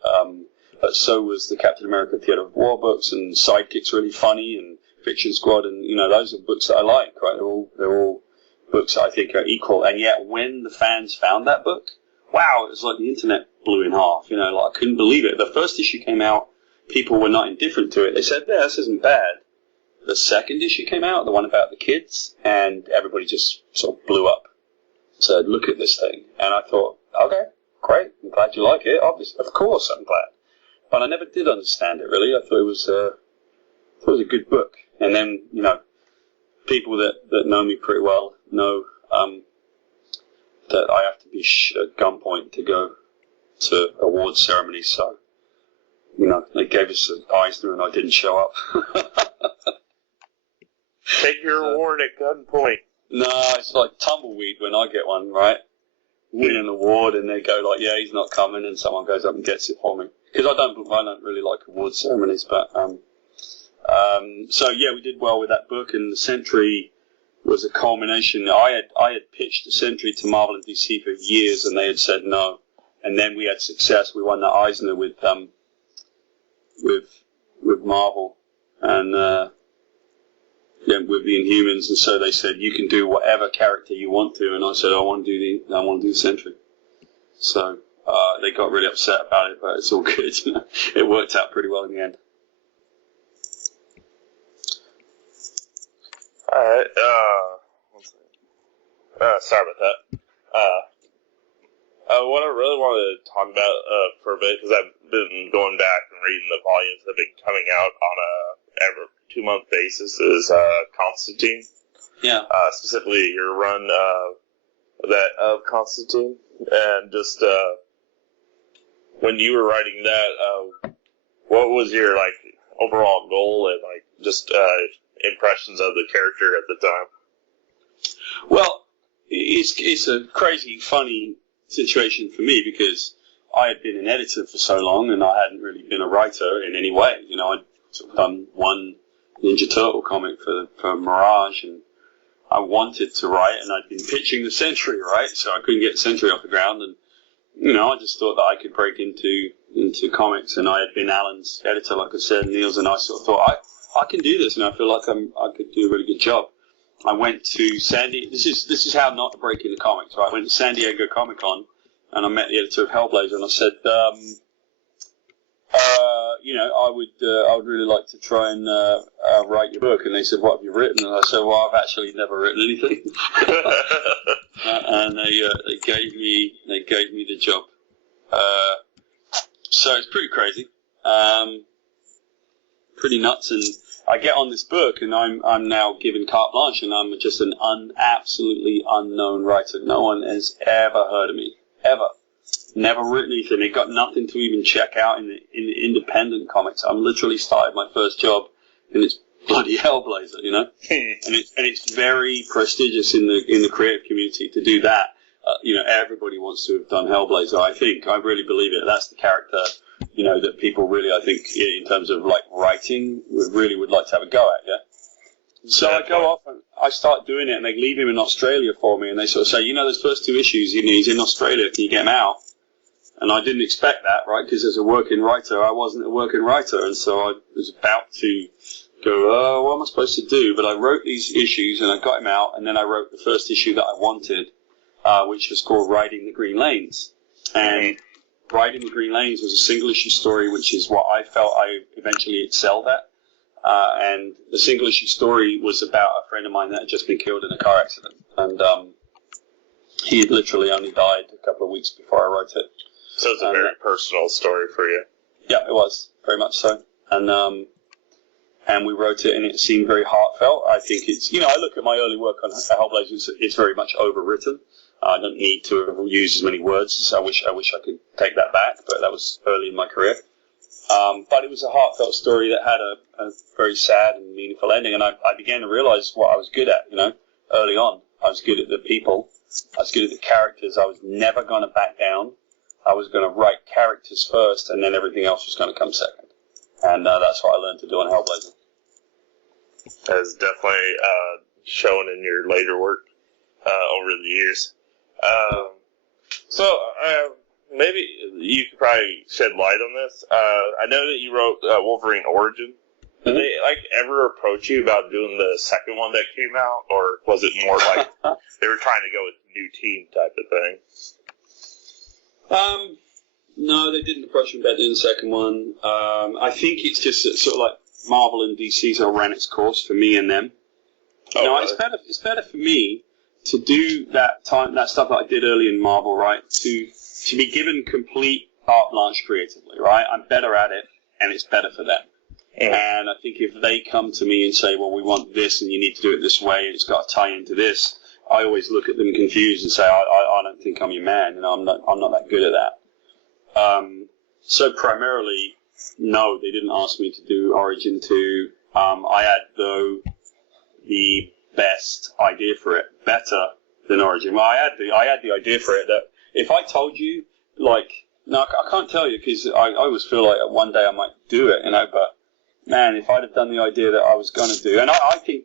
But so was the Captain America Theatre of War books, and Sidekick's really funny, and Fiction Squad, and those are books that I like. Right? They're all books that I think are equal. And yet, when the fans found that book, wow, it was like the internet blew in half. You know, like I couldn't believe it. The first issue came out, people were not indifferent to it. They said, "Yeah, this isn't bad." The second issue came out, the one about the kids, and everybody just sort of blew up. Said, "Look at this thing," and I thought, "Okay, great. I'm glad you like it. Obviously, of course, I'm glad." But I never did understand it really. I thought it was a good book. And then, you know, people that know me pretty well know that I have to be at gunpoint to go to awards ceremonies. So, you know, they gave us an Eisner and I didn't show up. Take your award at gunpoint. No, it's like tumbleweed when I get one, right? Win an award and they go like, "Yeah, he's not coming," and someone goes up and gets it for me. Because I don't really like award ceremonies, but so yeah, we did well with that book, and the Sentry was a culmination. I had pitched the Sentry to Marvel and DC for years, and they had said no. And then we had success. We won the Eisner with Marvel, and with the Inhumans, and so they said you can do whatever character you want to, and I said I want to do the Sentry. So they got really upset about it, but it's all good. It worked out pretty well in the end. Alright, sorry about that. What I really wanted to talk about for a bit, because I've been going back and reading the volumes that have been coming out on every 2-month basis, is Constantine. Yeah. Specifically your run of Constantine, and just when you were writing that, what was your overall goal and just impressions of the character at the time? Well, it's a crazy, funny situation for me because I had been an editor for so long and I hadn't really been a writer in any way. You know, I'd sort of done one Ninja Turtle comic for Mirage, and I wanted to write, and I'd been pitching the Sentry, right? So I couldn't get the Sentry off the ground, and you know, I just thought that I could break into comics, and I had been Alan's editor, like I said, Neil's, and I sort of thought I can do this, and I feel like I could do a really good job. I went to This is how not to break into comics, right? I went to San Diego Comic-Con, and I met the editor of Hellblazer, and I said, you know, I would really like to try and write your book. And they said, "What have you written?" And I said, "Well, I've actually never written anything." And they gave me the job. So it's pretty crazy, pretty nuts. And I get on this book, and I'm now given carte blanche, and I'm just an absolutely unknown writer. No one has ever heard of me, ever. Never written anything. They got nothing to even check out in the independent comics. I'm literally started my first job, and it's bloody Hellblazer, you know. and it's very prestigious in the creative community to do that. You know, everybody wants to have done Hellblazer. I really believe it. That's the character, you know, that people really, I think, in terms of writing, really would like to have a go at. Yeah. So I go off and I start doing it, and they leave him in Australia for me, and they sort of say, you know, those first 2 issues, you know, he's in Australia, can you get him out? And I didn't expect that, right, because as a working writer, I wasn't a working writer, and so I was about to go, what am I supposed to do? But I wrote these issues, and I got him out, and then I wrote the first issue that I wanted, which was called Riding the Green Lanes. And Riding the Green Lanes was a single-issue story, which is what I felt I eventually excelled at. And the single-issue story was about a friend of mine that had just been killed in a car accident. And he had literally only died a couple of weeks before I wrote it. So it's a very personal story for you. Yeah, it was. Very much so. And we wrote it, and it seemed very heartfelt. I think it's, you know, I look at my early work on Hellblazer, it's very much overwritten. I don't need to use as many words. I wish I could take that back, but that was early in my career. But it was a heartfelt story that had a very sad and meaningful ending, and I began to realize what I was good at, you know, early on. I was good at the people. I was good at the characters. I was never going to back down. I was going to write characters first, and then everything else was going to come second. And that's what I learned to do on Hellblazer. That is definitely shown in your later work over the years. So maybe you could probably shed light on this. I know that you wrote Wolverine Origin, Did they ever approach you about doing the second one that came out, or was it more like they were trying to go with new team type of thing? No, they didn't approach me about doing the second one. I think it's just sort of like Marvel and DC sort of ran its course for me and them. Oh, no, really? it's better for me to do that stuff that I did early in Marvel, right? To be given complete carte blanche creatively, right? I'm better at it, and it's better for them. And I think if they come to me and say, well, we want this and you need to do it this way and it's got to tie into this, I always look at them confused and say, I don't think I'm your man, and I'm not that good at that. So primarily, no, they didn't ask me to do Origin 2. I had, though, the best idea for it, better than Origin. Well, I had the idea for it that if I told you, no, I can't tell you because I always feel like one day I might do it, but man, if I'd have done the idea that I was going to do, and I think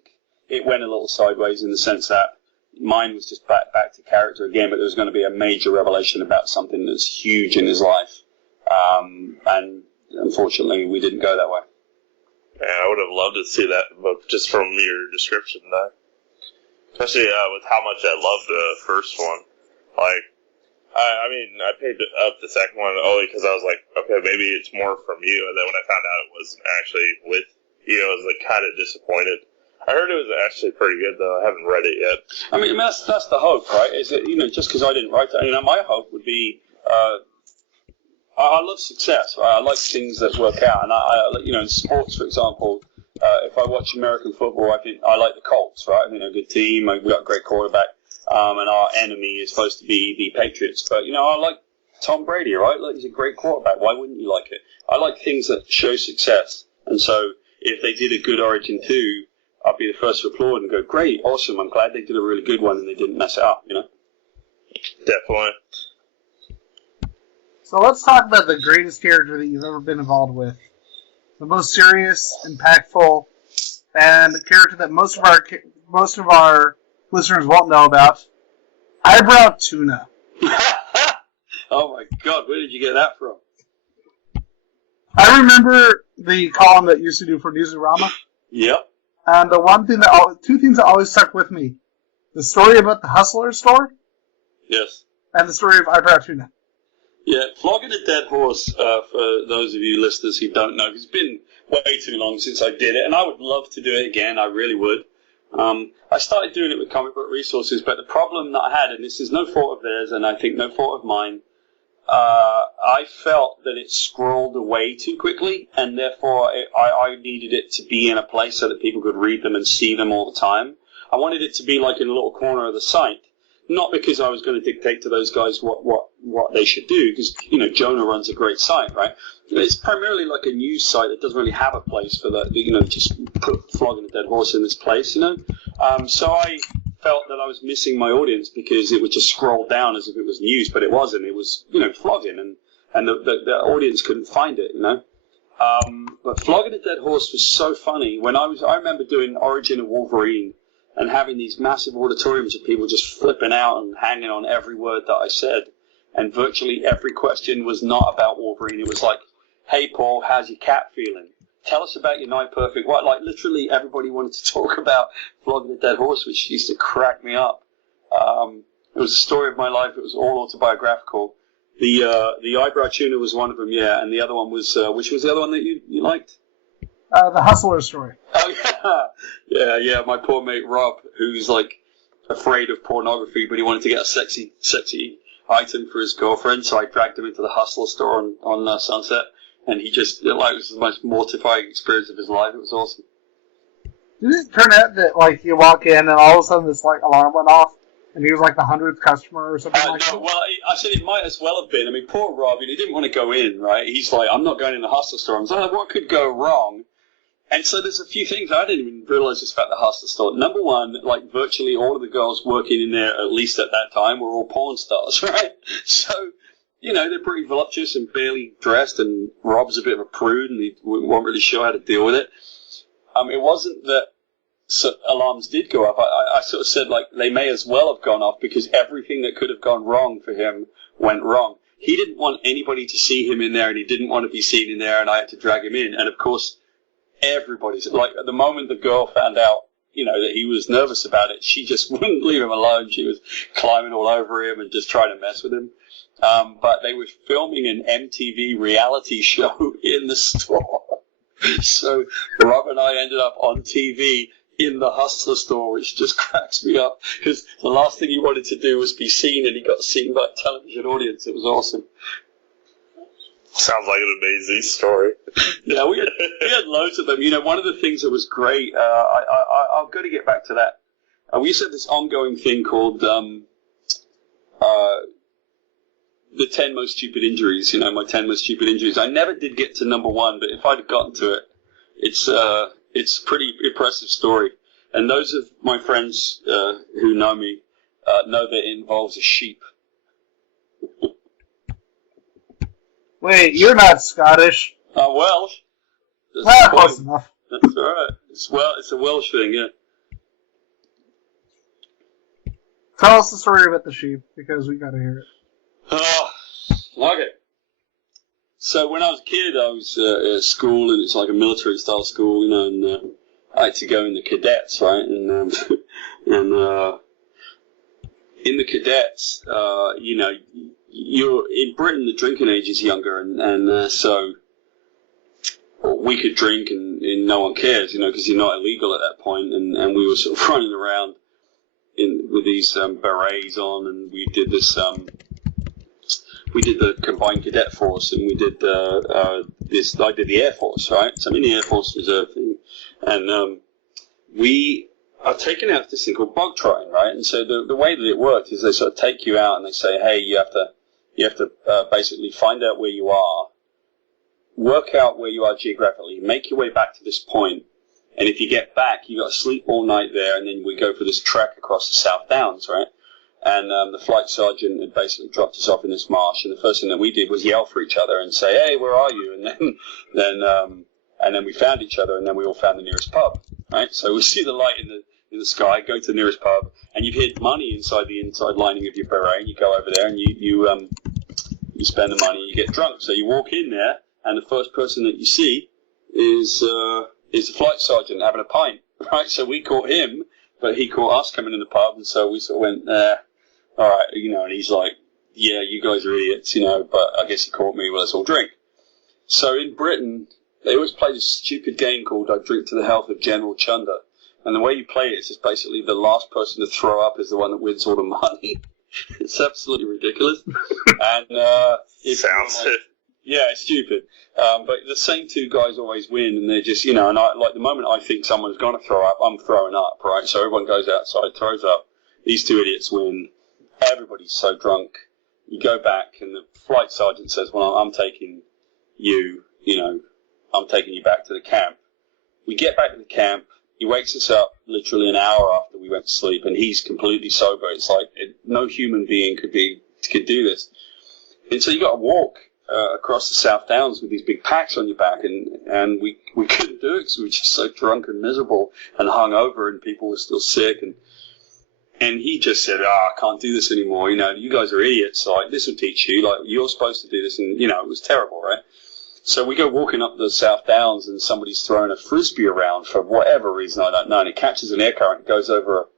it went a little sideways in the sense that mine was just back to character again, but there was going to be a major revelation about something that's huge in his life, and unfortunately we didn't go that way. Yeah, I would have loved to see that, but just from your description, especially with how much I loved the first one. I paid up the second one only because I was like, okay, maybe it's more from you. And then when I found out it wasn't actually with you, I was kind of disappointed. I heard it was actually pretty good, though. I haven't read it yet. I mean, that's the hope, right? Is that, just because I didn't write that, my hope would be, I love success, right? I like things that work out. And in sports, for example, if I watch American football, I like the Colts, right? A good team. We've got a great quarterback. And our enemy is supposed to be the Patriots. But, I like Tom Brady, right? He's a great quarterback. Why wouldn't you like it? I like things that show success. And so if they did a good Origin 2, I'd be the first to applaud and go, great, awesome. I'm glad they did a really good one and they didn't mess it up, Definitely. So let's talk about the greatest character that you've ever been involved with. The most serious, impactful, and the character that most of our listeners won't know about. Eyebrow Tuna. Oh my God, where did you get that from? I remember the column that you used to do for Newsarama. Yep. And two things that always stuck with me. The story about the Hustler store. Yes. And the story of Eyebrow Tuna. Yeah, Flogging a Dead Horse, for those of you listeners who don't know, it's been way too long since I did it, and I would love to do it again, I really would. I started doing it with Comic Book Resources, but the problem that I had, and this is no fault of theirs, and I think no fault of mine, I felt that it scrolled away too quickly, and therefore I needed it to be in a place so that people could read them and see them all the time. I wanted it to be like in a little corner of the site, not because I was going to dictate to those guys what they should do, because, Jonah runs a great site, right? It's primarily like a news site that doesn't really have a place for that, just put Flogging a Dead Horse in this place, So I felt that I was missing my audience because it would just scroll down as if it was news, but it wasn't. It was, flogging, and the audience couldn't find it, But Flogging a Dead Horse was so funny. I remember doing Origin of Wolverine and having these massive auditoriums of people just flipping out and hanging on every word that I said. And virtually every question was not about Wolverine. It was like, hey, Paul, how's your cat feeling? Tell us about your night perfect. Literally everybody wanted to talk about Flogging a Dead Horse, which used to crack me up. It was the story of my life. It was all autobiographical. The Eyebrow Tuna was one of them, yeah. And the other one was, which was the other one that you liked? The Hustler story. Oh, yeah. Yeah, my poor mate Rob, who's afraid of pornography, but he wanted to get a sexy item for his girlfriend, so I dragged him into the Hustler store on Sunset, and he just, it was the most mortifying experience of his life. It was awesome. Did it turn out that, you walk in and all of a sudden this, alarm went off, and he was, the 100th customer or something like that? Well, I said it might as well have been. I mean, poor Rob, he didn't want to go in, right? He's like, I'm not going in the Hustler store. I'm like, what could go wrong? And so there's a few things I didn't even realize just about the Hustler store. Number one, virtually all of the girls working in there, at least at that time, were all porn stars, right? So, they're pretty voluptuous and barely dressed, and Rob's a bit of a prude, and he wasn't really sure how to deal with it. It wasn't that alarms did go off. I sort of said, they may as well have gone off because everything that could have gone wrong for him went wrong. He didn't want anybody to see him in there, and he didn't want to be seen in there, and I had to drag him in. And, of course, everybody's, like, at the moment the girl found out, that he was nervous about it, she just wouldn't leave him alone. She was climbing all over him and just trying to mess with him. But they were filming an MTV reality show in the store. So Rob and I ended up on TV in the Hustler store, which just cracks me up, because the last thing he wanted to do was be seen, and he got seen by a television audience. It was awesome. Sounds like an amazing story. Yeah, we had loads of them. One of the things that was great, I'm going to get back to that. We used to have this ongoing thing called the 10 most stupid injuries, my 10 most stupid injuries. I never did get to number one, but if I'd have gotten to it, it's a pretty impressive story. And those of my friends who know me know that it involves a sheep. Wait, you're not Scottish. Welsh. Close enough. That's all right. It's a Welsh thing, yeah. Tell us the story about the sheep, because we gotta hear it. Okay. So when I was a kid, I was at school, and it's like a military-style school, and I had to go in the cadets, right? And in the cadets, you're in Britain, the drinking age is younger, and so we could drink, and no one cares, because you're not illegal at that point, and we were sort of running around with these berets on, and we did this. We did the combined cadet force, and we did this. I did the Air Force, right? So I'm in the Air Force Reserve thing, and we are taken out to this thing called bug trotting, right? And so the way that it worked is they sort of take you out and they say, hey, you have to basically find out where you are, work out where you are geographically, make your way back to this point, and if you get back, you got to sleep all night there, and then we go for this trek across the South Downs, right? And the flight sergeant had basically dropped us off in this marsh, and the first thing that we did was yell for each other and say, "Hey, where are you?" And then we found each other, and then we all found the nearest pub, right? So we see the light in the sky, go to the nearest pub, and you've hid money inside the inside lining of your beret, and you go over there and you spend the money, and you get drunk. So you walk in there, and the first person that you see is the flight sergeant having a pint, right? So we caught him, but he caught us coming in the pub, and so we sort of went, all right, and he's like, yeah, you guys are idiots, but I guess he caught me, well, let's all drink. So in Britain, they always play this stupid game called I Drink to the Health of General Chunder. And the way you play it is just basically the last person to throw up is the one that wins all the money. It's absolutely ridiculous. And sounds like, yeah, it's stupid. But the same two guys always win, and they're just, and I, like, the moment I think someone's going to throw up, I'm throwing up, right? So everyone goes outside, throws up. These two idiots win. Everybody's so drunk. You go back, and the flight sergeant says, well, I'm taking you, I'm taking you back to the camp. We get back to the camp. He wakes us up literally an hour after we went to sleep, and he's completely sober. It's like no human being could do this. And so you got to walk across the South Downs with these big packs on your back, and we couldn't do it because we were just so drunk and miserable and hungover, and people were still sick. And he just said, I can't do this anymore. You guys are idiots. Like, this will teach you. Like, you're supposed to do this. And, it was terrible, right? So we go walking up the South Downs, and somebody's throwing a frisbee around for whatever reason, I don't know. And it catches an air current and goes over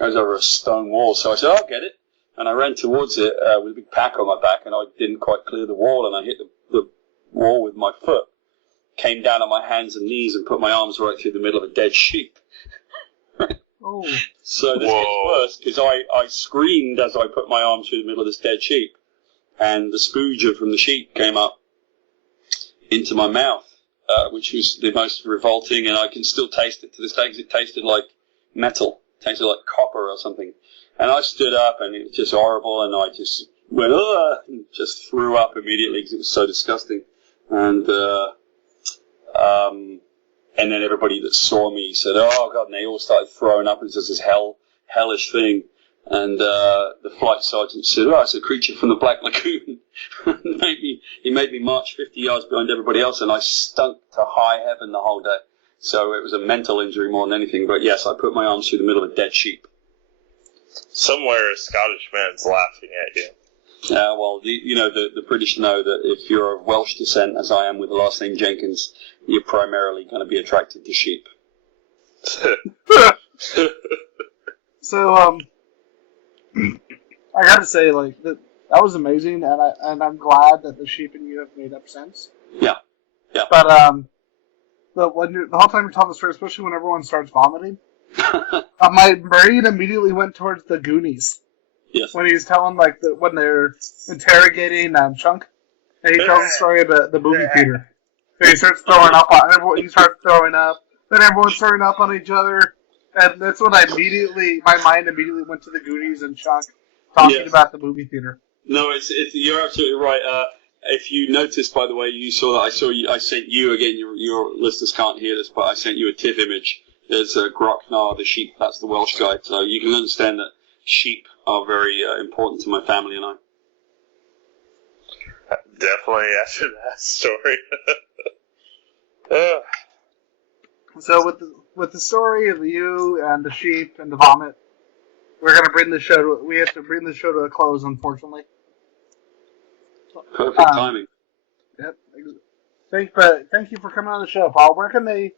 a stone wall. So I said, I'll get it. And I ran towards it with a big pack on my back, and I didn't quite clear the wall, and I hit the wall with my foot. Came down on my hands and knees and put my arms right through the middle of a dead sheep. Oh. So this gets worse, because I screamed as I put my arm through the middle of this dead sheep, and the spooger from the sheep came up into my mouth, which was the most revolting, and I can still taste it to this day, because it tasted like metal, tasted like copper or something. And I stood up, and it was just horrible, and I just went, ugh, and just threw up immediately, because it was so disgusting. And then everybody that saw me said, oh, God, and they all started throwing up. It was just this hellish thing. And the flight sergeant said, oh, it's a creature from the Black Lagoon. He made me march 50 yards behind everybody else, and I stunk to high heaven the whole day. So it was a mental injury more than anything. But, yes, I put my arms through the middle of a dead sheep. Somewhere a Scottish man's laughing at you. Well, the British know that if you're of Welsh descent, as I am with the last name Jenkins, you're primarily going to be attracted to sheep. So, I gotta say, like, that was amazing, and I'm glad that the sheep and you have made up since. Yeah. But, when the whole time you're telling the story, especially when everyone starts vomiting, my brain immediately went towards the Goonies. Yes. When he's telling, like, when they're interrogating Chunk, and he tells the story of the movie theater. And he starts throwing up on everyone. He starts throwing up. Then everyone's throwing up on each other. And that's when my mind immediately went to the Goonies and Chunk talking about the movie theater. No, you're absolutely right. If you noticed, by the way, you saw that I sent you again. Your listeners can't hear this, but I sent you a TIFF image. There's Groknar, the sheep. That's the Welsh guy. So you can understand that sheep are very important to my family and I. Definitely after that story. So with the story of you and the sheep and the vomit, we have to bring the show to a close, unfortunately. Perfect timing. Yep. Thank you for coming on the show, Paul. Where can they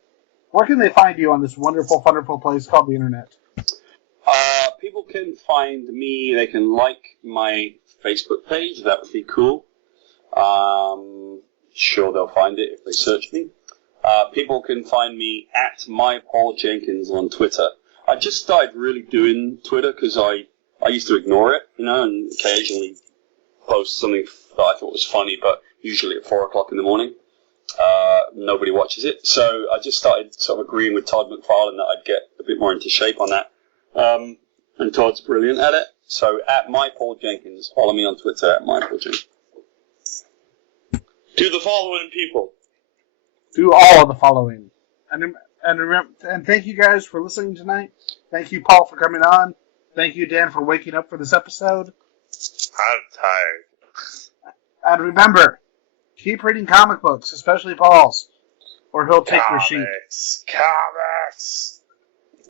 find you on this wonderful, wonderful place called the internet? People can find me. They can like my Facebook page. That would be cool. Sure, they'll find it if they search me. People can find me at my Paul Jenkins on Twitter. I just started really doing Twitter because I used to ignore it, and occasionally post something that I thought was funny, but usually at 4 o'clock in the morning. Nobody watches it. So I just started sort of agreeing with Todd McFarlane that I'd get a bit more into shape on that. And Todd's brilliant at it. So at my Paul Jenkins, follow me on Twitter at my Paul Jenkins. Do the following, people. Do all of the following. And thank you guys for listening tonight. Thank you, Paul, for coming on. Thank you, Dan, for waking up for this episode. I'm tired. And remember, keep reading comic books, especially Paul's, or he'll take your sheep. Comics.